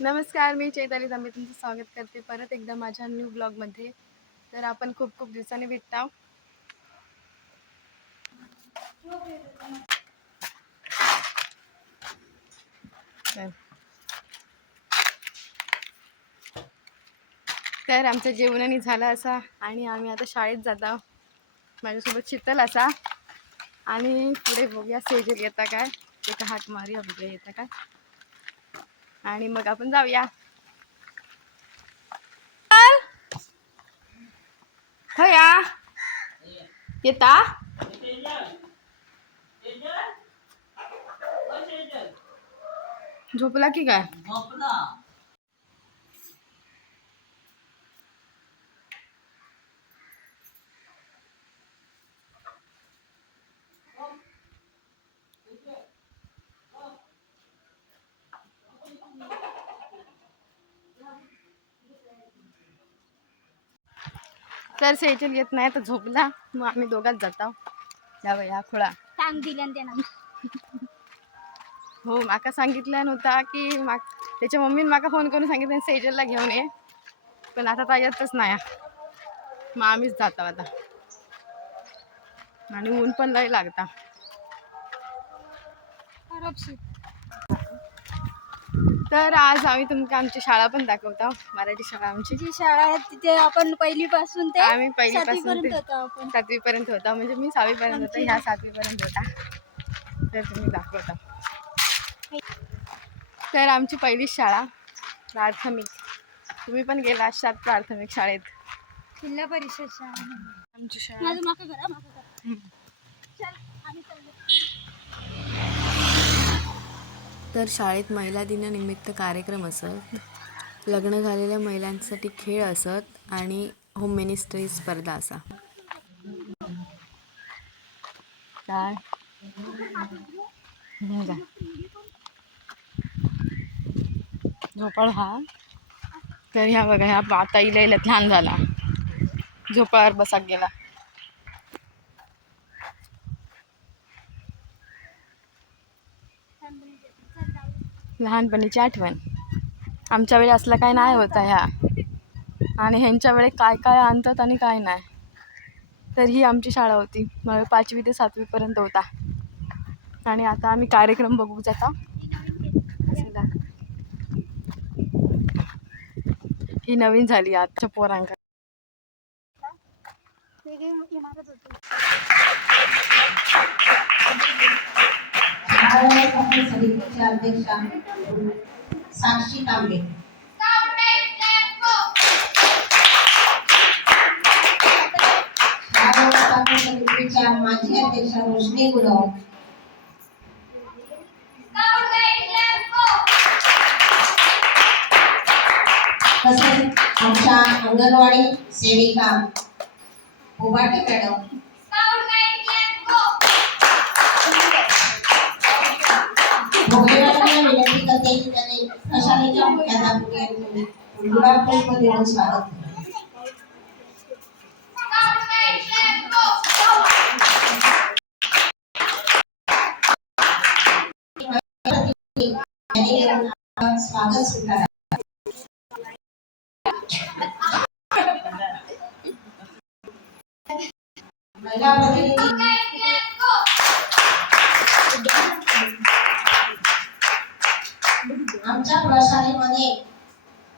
नमस्कार, मी चैताली तांबे तुमचं स्वागत करते परत एकदा माझ्या न्यू ब्लॉगमध्ये. तर आपण खूप खूप दिवसांनी भेटतो. तर आमचं जेवणही झालं असा आणि आम्ही आता शाळेत जातो. माझ्यासोबत शीतल असा आणि पुढे बघूया सेजल येता काय, एका हात मारूया बघूया येता काय, आणि मग आपण जाऊया. खया येता झोपला की काय? तर सेजल येत नाही तर झोपला, मग आम्ही दोघात जातो. या खुळा सांग दिल्यान त्यांना. हो, माका सांगितलं नव्हता की त्याच्या मम्मीने माका फोन करून सांगितलं सेजलला घेऊन ये, पण आता तर येतच नाही. मग आम्हीच जातो आता, आणि ऊन पण लय लागता. तर आज आम्ही तुमका आमची शाळा पण दाखवतो, मराठी शाळा आमची. जी शाळा आहे तिथे आपण पहिलीपासून ते आम्ही पहिलीपासून ते होतो आपण. 7वी पर्यंत होता, म्हणजे मी 6वी पर्यंत होता, ह्या 7वी पर्यंत होता. तर तुम्ही दाखवता. तर आमची पहिलीच शाळा प्राथमिक. तुम्ही पण गेला असाल प्राथमिक शाळेत. जिल्हा परिषद शाळा आमची शाळा. तर शाळेत महिला दिनानिमित्त कार्यक्रम असत, लग्न झालेल्या महिलांसाठी खेळ असत आणि होम मिनिस्ट्री स्पर्धा असा. काय झोपाळ हा. तर ह्या बघा, ह्या आता इला लहान झाला, झोपाळ्यावर बसाक गेला. लहानपणीची आठवण. आमच्या वेळी असला काय नाही होता ह्या, आणि ह्यांच्या वेळी काय काय आणतात आणि काय नाही. तर ही आमची शाळा होती, मग 5वी ते 7वी पर्यंत होता. आणि आता आम्ही कार्यक्रम बघू जाता. ही नवीन झाली आजच्या पोरांका. समितीच्या अध्यक्षा साक्षी तांबे, समितीच्या माजी अध्यक्षा रोशनी गुरव, तसेच आमच्या अंगणवाडी सेविका उबाटे मॅडम, विनंती करते की त्याने प्रशालेच्या मुख्याध्यापकांनी गुलाबपुष्प देऊन स्वागत केले. स्वागत स्वीकारा. महिला प्रतिनिधी आमच्या प्रशालेमध्ये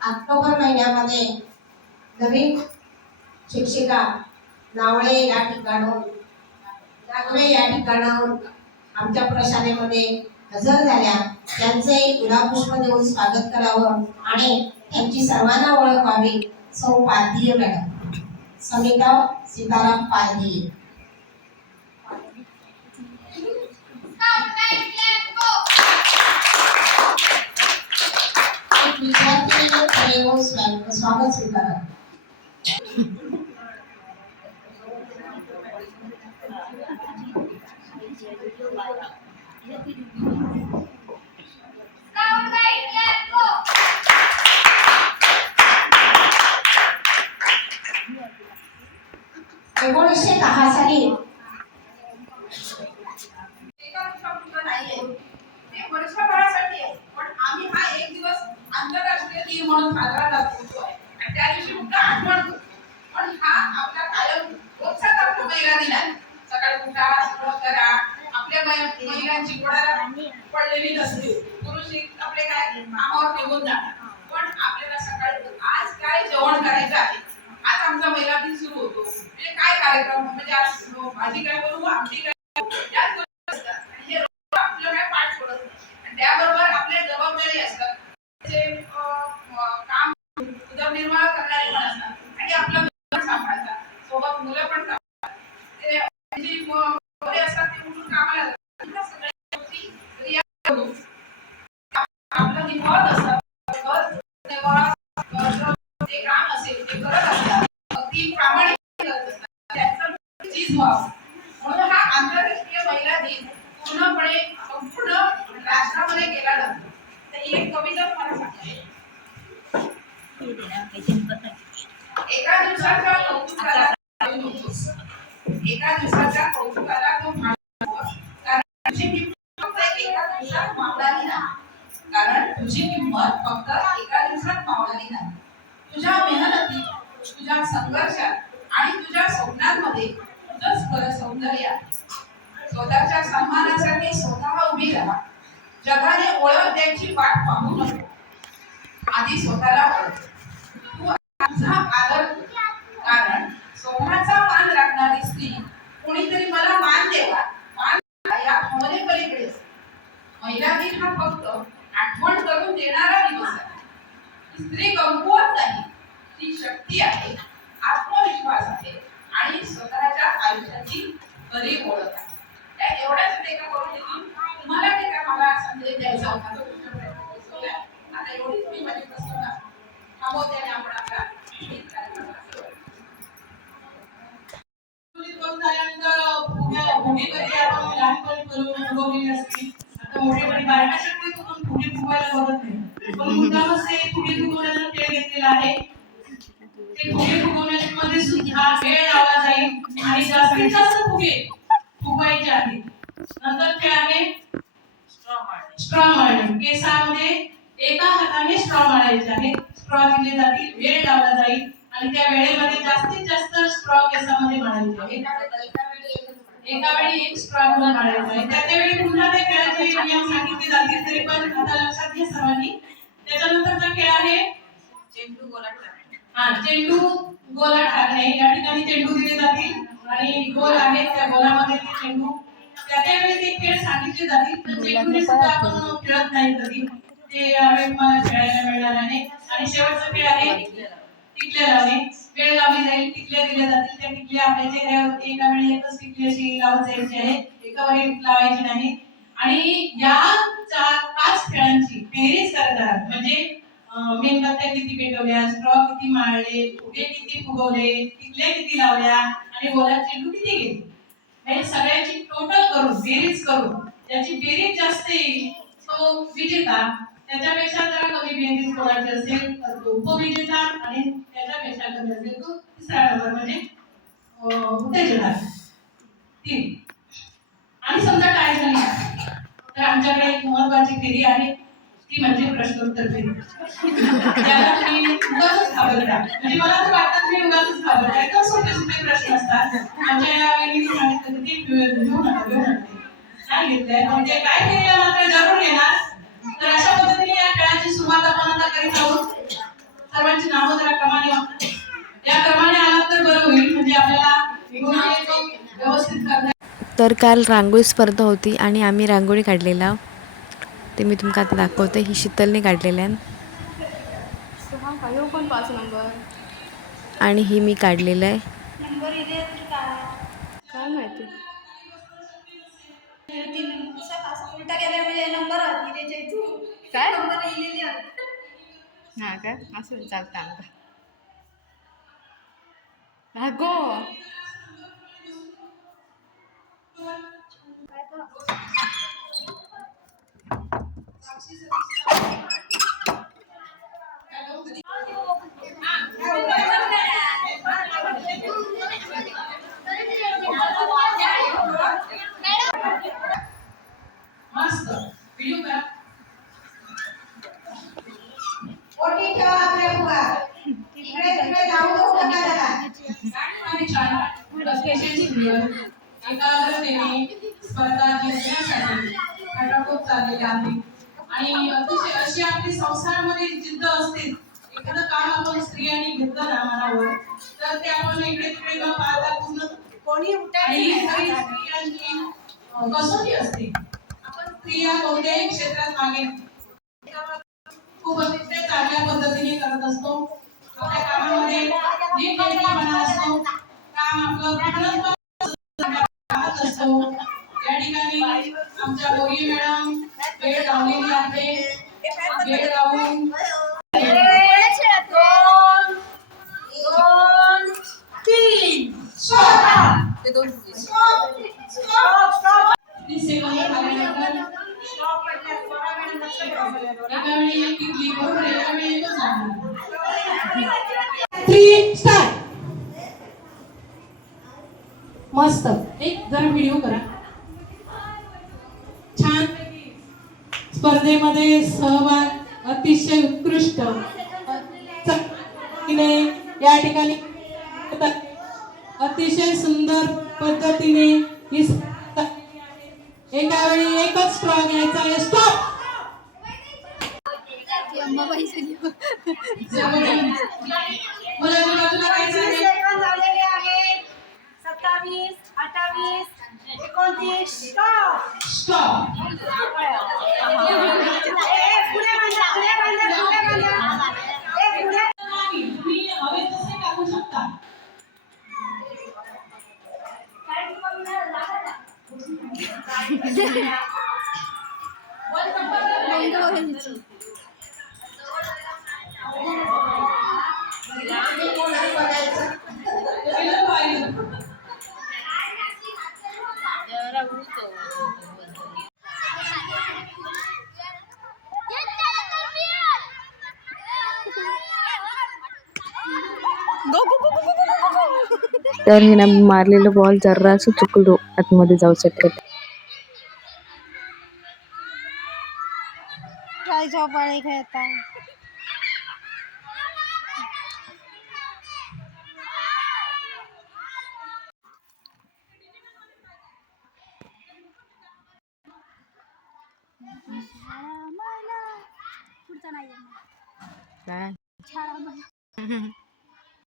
ऑक्टोबर महिन्यामध्ये नवीन शिक्षिका नावळे या ठिकाणाहून आमच्या प्रशालेमध्ये हजर झाल्या. त्यांचे गुलाबपुष्प देऊन स्वागत करावं आणि त्यांची सर्वांना ओळख व्हावी. सौ पारधी मॅडम, समिता सीताराम पारधी. स्वागत स्वीकारा. एकोणीसशे 10 साली वर्षभरासाठी पण दिन म्हणून साजरा जातो आहे आणि त्या दिवशी फक्त आठवण करतो. पण हा आपला कायम रोजचाच आपला महिला दिन आहे. सकाळी उठा, सुरुवात करा. आपल्या महिलांची कोणाला पडलेली नसते. पुरुष आपले काय कामावर निघून जातात. पण आपल्याला सकाळी आज काय जेवण करायचं आहे. आज आमचा महिला दिन सुरू होतो. म्हणजे काय कार्यक्रम म्हणजे आज भाजी काय करू, आमटी काय याच गोष्टी असतात. आणि हे रोज आपलं काय पाठ पडत नाही. आणि त्याबरोबर आपल्या जबाबदारी असतात. काम उदरनिर्वाह करणारे पण असतात आणि आपलं घर सांभाळतात. सोबत मुलं पण सांभाळतात. ते जी मुले असतात ते उठून कामाला जातात. या सगळ्या गोष्टी स्त्रिया करतो. आपलं जे पद असतं जे काम असेल ते करत असतात. अगदी प्रामाणिक करत असतात. त्यांचं चीज व्हावं म्हणून हा आंतरराष्ट्रीय महिला दिन पूर्णपणे संपूर्ण राष्ट्रामध्ये केला जातो. तर ही एक कविता तुम्हाला सांगते. एका दिवसाच्या कौतुकाला एका दिवसाच्या कौतुकाला तो कारण तुझी किंमत फक्त एका दिवसात मावळाली नाही. कारण तुझी किंमत फक्त एका दिवसात मावळाली नाही. तुझ्या मेहनतीत, तुझ्या संघर्षात आणि तुझ्या स्वप्नांमध्ये तुझंच खरं सौंदर्य आहे. स्वतःच्या सन्मानासाठी स्वतः उभी राहा. जगाने ओळख द्यायची वाट पाहू नको. आधी स्वतःला ओळख. तू तुझा आदर कर. कारण स्वतःचा मान राखणारी स्त्री कोणीतरी मला मान देवा, मान या भावनेपलीकडे असते. महिला दिन हा फक्त आठवण करून देणारा दिवस आहे. स्त्री कमकुवत नाही, ती शक्ती आहे, आत्मविश्वास आहे आणि स्वतःच्या आयुष्याची खरी ओळख आहे. त्या एवढ्याच टीका करून तुम्हाला टीका मला संदेश द्यायचा होता तो तुमच्या प्रयत्न. आता एवढीच मी माझी प्रश्न थांबवते आणि आपण आपला फुगेमध्ये आपण लहानपणी करून अनुभवलेली असते. आता मोठेपणी बायका शक्यतो पण फुगे फुगायला बघत नाही. पण मुद्दामच ते फुगे फुगवण्याचा खेळ घेतलेला आहे. ते फुगे फुगवण्यामध्ये सुद्धा वेळ लावला जाईल आणि जास्तीत जास्त फुगे फुगवायचे आहेत. नंतर खेळ आहे स्ट्रॉ मारणे. केसामध्ये एका हाताने स्ट्रॉ मारायचे आहे. स्ट्रॉ दिले जातील, वेळ लावला जाईल आणि त्या वेळेमध्ये जास्तीत जास्त स्ट्रॉ केसामध्ये मारायचे आहे. एका वेळी एक स्ट्रॉ मारायचा आहे. त्या वेळी पुन्हा त्या खेळाचे नियम सांगितले जातील. तरी पण आता लक्षात घ्या सर्वांनी. त्याच्यानंतरचा खेळ आहे चेंडू गोलात टाकणे. चेंडू गोलात टाकणे. या ठिकाणी चेंडू दिले जातील आणि गोल आहे त्या गोलामध्ये ते चेंडू त्यावेळी ते खेळ सांगितले जातील. तर चेंडूने सुद्धा आपण खेळत नाही कधी. ते यावेळी मला खेळायला मिळणार आहे. आणि शेवटचा खेळ आहे टिकल्या लावणे. वेळ लावली जाईल, टिकल्या दिल्या जातील. त्या टिकल्या आपल्या चेहऱ्यावरती एका वेळी एकच टिकली अशी लावत जायची आहे. एका वेळी लावायची नाही. आणि या 4-5 खेळांची बेरीज करतात. म्हणजे मेणबत्त्या किती पेटवल्या, स्ट्रॉ किती मारले, फुगे किती फुगवले, टिकल्या किती लावल्या आणि गोलात चेंडू किती गेले, हे सगळ्याची टोटल करून बेरीज करून ज्याची बेरीज जास्त येईल तो विजेता. त्याच्यापेक्षा जरा कमी बेरीज कोणाची असेल तर तो उपविजेता आणि त्याच्यापेक्षा कमी असेल तो तिसरा नंबर म्हणजे उत्तेजनार. 3 आणि समजा काय झाली तर आमच्याकडे एक महत्वाची फेरी आहे. ती म्हणजे प्रश्नोत्तर फेरी. त्याला तुम्ही उगाच घाबरता. म्हणजे मला तर वाटतं तुम्ही उगाच घाबरता. एकदम सोपे सोपे प्रश्न असतात. आमच्या या वेळी सांगितलं की घेऊ नका नाही घेतलंय. म्हणजे काय फेरीला मात्र जरूर येणार. तर अशा पद्धतीने या खेळाची सुरुवात आपण आता करीत आहोत. सर्वांची नावं जरा क्रमाने या क्रमाने आलात तर बरं होईल. म्हणजे आपल्याला व्यवस्थित करता. तर काल रांगोळी स्पर्धा होती आणि आम्ही रांगोळी काढलेला ते मी तुमका आता दाखवते. ही शीतलने काढलेल्या पण 5 नंबर आणि ही मी काढलेलं आहे. नंबर इथे काय माहिती उलटा गेला म्हणजे नंबर काय नंबर लिहिलेले हां काय असं चालतं आमचं. हा गो मस्त व्हिडिओ करा. अतिशय सुंदर एकाग्रतेने स्पर्धा जिंकण्यासाठी खटाखोप चाललेली आहे आणि अतिशय अशी आपली संसारामध्ये जिद्द असते. एखादं काम आपण स्त्रियांनी घेतलं ना मनावर तर ते आपण इकडे तिकडे न पाहता पूर्ण कोणी स्त्रियांची कसोटी असते. आपण स्त्रिया कोणत्याही क्षेत्रात मागे खूप अतिशय चांगल्या पद्धतीने करत असतो. आपल्या कामामध्ये नीटनेटकेपणा असतो. काम आपलं पूर्णत्वात असतो. या ठिकाणी आमच्या बोरी मॅडम वेळ लावलेली आहे. वेळ लावून 30 सेकंद झाल्यानंतर एका वेळी एक किटली बरोबर एका वेळी एकच आहे. 3 स्टार्ट. मस्त. एक जरा व्हिडिओ करा. छान स्पर्धेमध्ये सहभाग अतिशय उत्कृष्ट या ठिकाणी अतिशय सुंदर पद्धतीने ही एका वेळी एकच स्ट्रॉ घ्यायचा आहे. स्टॉप. तर हे ना मारलेलं बॉल जरासं चुकलो आतमध्ये जाऊ शकत. काय झोपाळे खेळता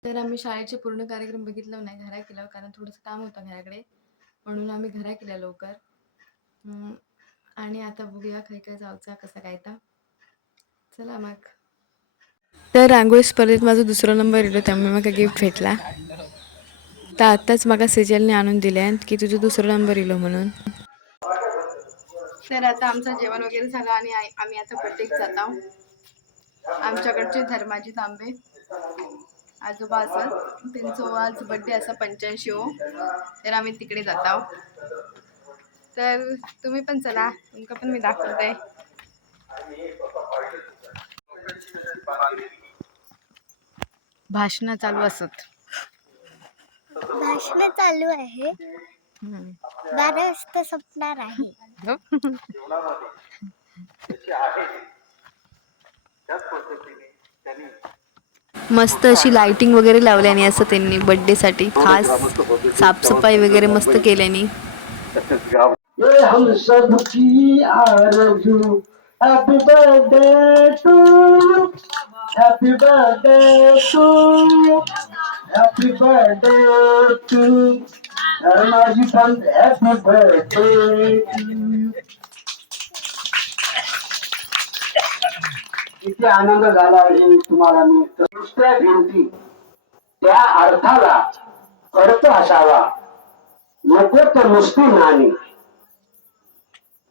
तर आम्ही शाळेचे पूर्ण कार्यक्रम बघितलं नाही, घरा केला कारण थोडंसं काम होतं घराकडे, म्हणून आम्ही घरा केल्या लवकर. आणि आता बघूया खाई काय जाऊचा कसा काय तर. चला मग. तर रांगोळी स्पर्धेत माझा 2रा नंबर येतो, त्यामुळे मला गिफ्ट भेटला. तर आत्ताच मला सेजलने आणून दिले की तुझं 2रा नंबर येलो म्हणून. तर आता आमचं जेवण वगैरे झालं आणि आम्ही आता बड्डेक जातो. आमच्याकडचे धर्माजी तांबे आजोबा असत, त्यांचं आज बड्डे असा 85. तर आम्ही तिकडे जात आहोत. तर तुम्ही पण चला, तुमका पण मी दाखवते. भाषण चालू असत. भाषण चालू आहे. 12 वाजता संपणार आहे. मस्त अशी लाइटिंग वगैरे लावल्यानी असं त्यांनी बर्थडे साठी खास साफसफाई वगैरे मस्त केल्यानी. ये हम सब की आरज़ू happy birthday to happy birthday to happy birthday to Dharmaji Pant happy birthday. किती आनंद झाला आहे तुम्हाला. मी दुसऱ्या भिंती त्या अर्थाला अर्थ असावा, नको तर नुसती नाणी.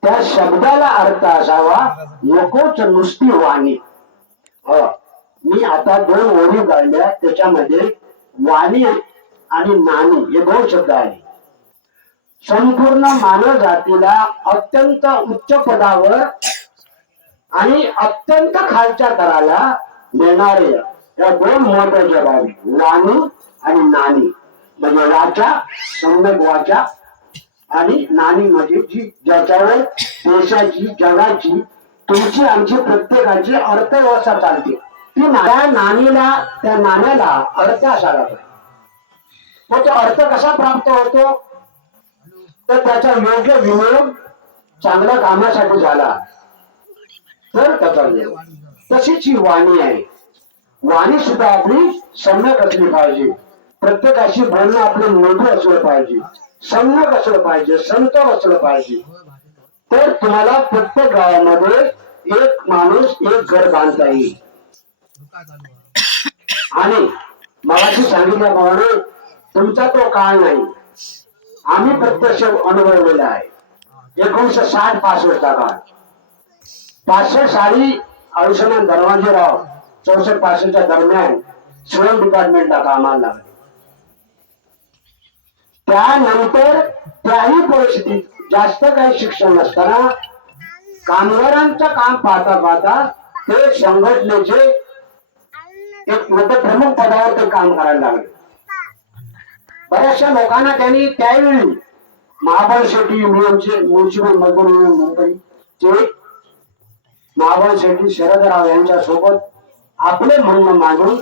त्या शब्दाला अर्थ असावा, नकोच नुसती वाणी. मी आता 2 ओळी काढल्या, त्याच्यामध्ये वाणी आणि नाणी हे 2 शब्द आहे. संपूर्ण मानव जातीला अत्यंत उच्च पदावर आणि अत्यंत खालच्या तराला नेणारे या 2 महत्वाच्या बाबी, वाणी आणि नाणी. म्हणजे वाचा, सम्यक वाचा, आणि नाणी म्हणजे जी ज्याच्यावर देशाची, जगाची, तुमची, आमची, प्रत्येकाची अर्थव्यवस्था चालते. ती त्या नाणीला, त्या नाण्याला अर्थ असायला पाहिजे. तो अर्थ कसा प्राप्त होतो, तर त्याचा योग्य विनियोग चांगल्या कामासाठी झाला तर त्याचा तशीच ही वाणी आहे. वाणी सुद्धा आपली सम्यक असली पाहिजे. प्रत्येकाशी बोलणं आपलं मृदू असलं पाहिजे, सम्यक असलं पाहिजे, समतोल असलं पाहिजे. तर तुम्हाला प्रत्येक गावामध्ये एक माणूस एक घर बांधता येईल. आणि मगाशी सांगितल्याप्रमाणे तुमचा तो काळ नाही, आम्ही प्रत्यक्ष अनुभवलेला आहे. 1960-65 काळ, 65 साली आयुष्यमान धर्माजीराव 64-65 दरम्यान श्रम डिपार्टमेंटला कामाला लागले. त्यानंतर त्याही परिस्थितीत जास्त काही शिक्षण नसताना कामगारांचं काम पाहता पाहता ते संघटनेचे एक प्रमुख पदावर ते काम करायला लागले. बऱ्याचशा लोकांना त्यांनी त्यावेळी महाबळ शेट्टी म्युन्सिपल मजदूर युनियन मुंबईचे महाबळ शेट्टी शरदराव यांच्या सोबत आपले म्हणणं मांडून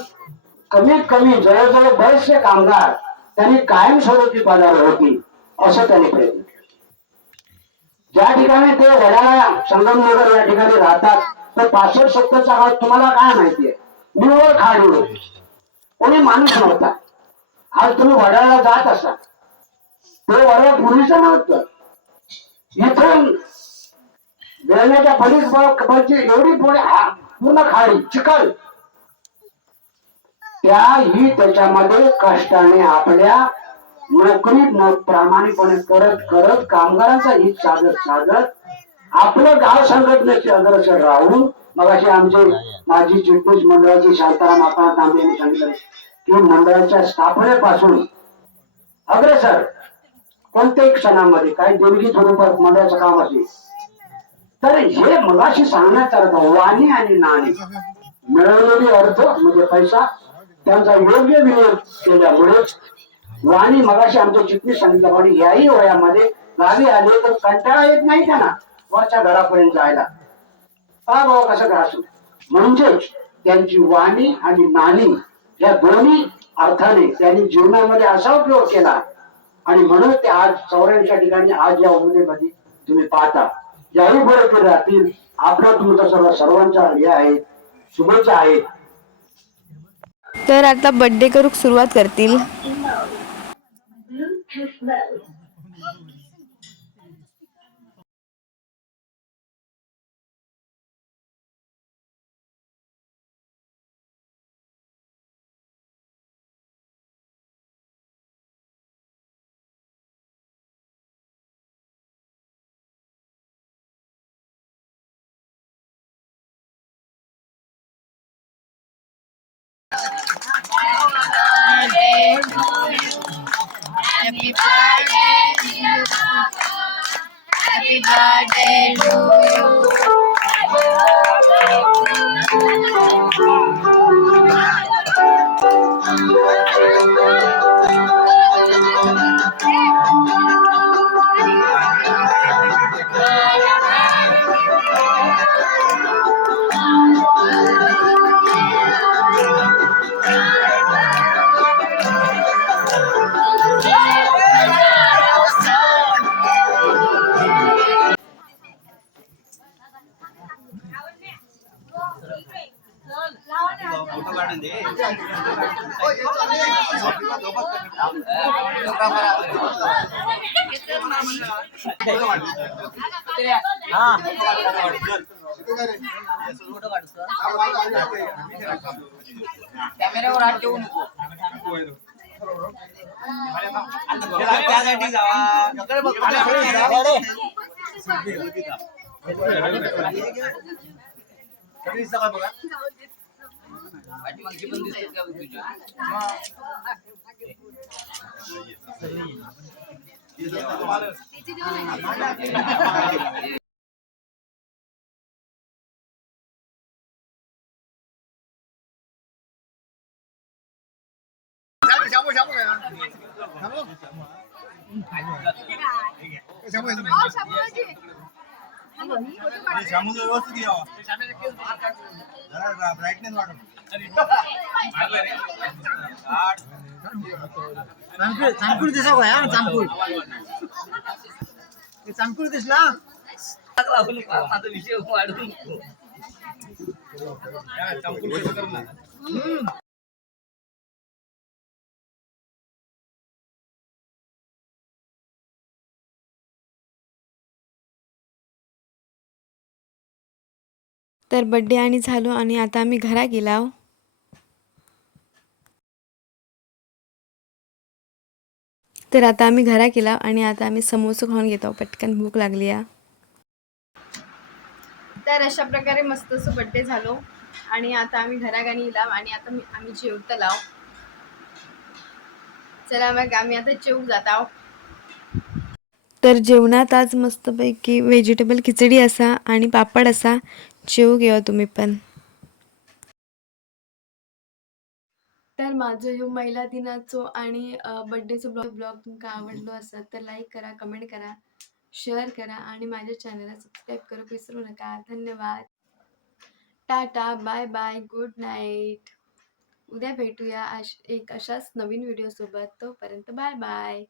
कमीत कमी जवळजवळ बरेचसे कामगार त्यांनी कायमस्वरूपी पदावर होती असं त्यांनी प्रयत्न केला. ज्या ठिकाणी ते वडाळा संगमनगर या ठिकाणी राहतात तर 65-70 काळात तुम्हाला काय माहितीये, निव्वळ खाडी होती, कोणी माणूस नव्हता. आज तुम्ही वडाळ्याला जात असाल, ते वडाळा पूर्वीचं नव्हतं. इथून वेळण्याच्या पलीकडची एवढी पूर्ण खाडी चिखल, त्याही त्याच्यामध्ये कष्टाने आपल्या नोकरी प्रामाणिकपणे करत करत कामगारांचा हित साधत साधत आपलं गाव संघटनेचे अग्रसर राहून, मग असे आमचे माजी चिटणीस मंडळाचे शांताराम आपा तांबे यांनी सांगितलं की मंडळाच्या स्थापनेपासून अग्रसर कोणत्याही क्षणामध्ये काही देणगी स्वरूपात मंडळाचं काम असेल तर हे मगाशी सांगण्याचा अर्थ वाणी आणि नाणी मिळवलेली अर्थ म्हणजे पैसा त्यांचा योग्य विनियोग केल्यामुळे वाणी मगाशी आमच्या चिटणीस सांगितल्याप्रमाणे याही वयामध्ये गावी आले तर कंटाळा येत नाही त्यांना वरच्या घरापर्यंत जायला. का बाबा कसं काय असू, म्हणजेच त्यांची वाणी आणि नाणी या दोन्ही अर्थाने त्यांनी जीवनामध्ये असा उपयोग केला आणि म्हणून ते आज 84 ठिकाणी आज या उमेदीमध्ये तुम्ही पाहता याही बरोबर राहतील. आपला तुमचा सर्वांच्या हे आहेत, शुभेच्छा आहेत. तर आता बर्थडे करूक सुरुवात करतील. Happy birthday to you. Happy birthday to you. कॅमेऱ्यावर हात ठेवू नको. त्यासाठी पाठीमागची पण दिसते का तुझ्या? शामूचं व्यवस्थित यावं जरा ब्राईटनेस वाढव चांकुल दिसा भाया चांकुल चांकुल दिसला माझा विषय वाढवू नको. तर बड्डे आणि झालो आणि आता आम्ही घरा गेलाव. तर आता आम्ही घरा गेला आणि आता आम्ही समोसा खाऊन घेतो, पटकन भूक लागली आहे. तर अशा प्रकारे मस्त असं बड्डे झालो आणि आता आम्ही घरागाणी गेलाव आणि आता आम्ही जेवत लाव. चला मग आम्ही आता जेवू जात आहोत. तर जेवणात आज मस्तपैकी व्हेजिटेबल खिचडी असा आणि पापड असा. जेवू घेवा तुम्ही पण. तर माझं ह्यो महिला दिनाचो आणि बड्डेचो ब्लॉग तुमका आवडलो असेल तर लाईक करा, कमेंट करा, शेअर करा आणि माझ्या चॅनलला सबस्क्राईब करू विसरू नका. धन्यवाद. Tata, bye bye, good night. उद्या भेटूया एक अशाच नवीन व्हिडिओ सोबत. तोपर्यंत बाय बाय.